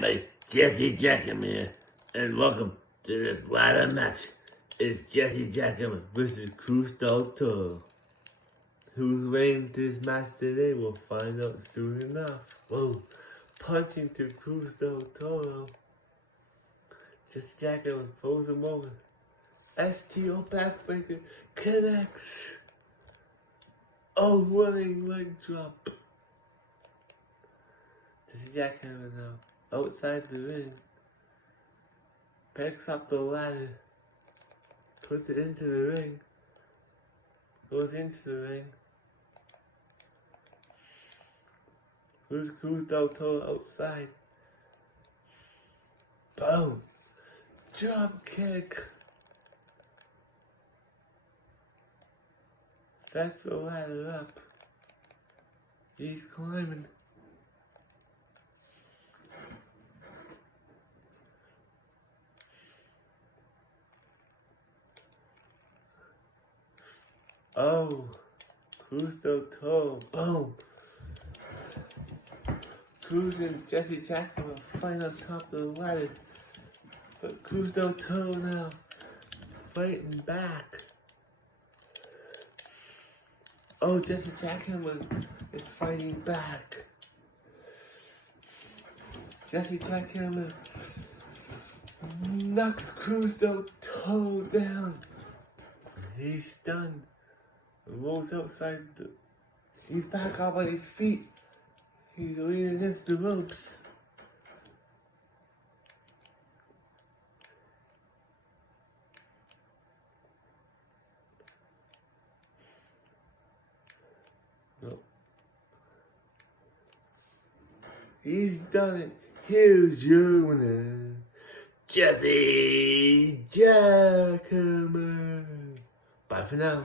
Hey, Jesse Jackhammer, and welcome to this ladder match. It's Jesse Jackhammer versus Cruz Toro. Who's winning this match today? We'll find out soon enough. Whoa, punching to Cruz Toro. Jesse Jackhammer throws him over. STO backbreaker connects. Oh, running leg drop. Jesse Jackhammer now. Outside the ring, picks up the ladder, puts it into the ring, goes into the ring, Cruz Toro outside, boom, drop kick, sets the ladder up, he's climbing. Oh, Cruz Toro, boom. Cruz and Jesse Jackhammer fight on top of the ladder. But Cruz Toro now fighting back. Oh, Jesse Jackhammer is fighting back. Jesse Jackhammer knocks Cruz Toro down. He's stunned. Rolls outside he's back up on his feet. He's leaning against the ropes. No. He's done it. Here's your winner, Jesse Jackhammer. Bye for now.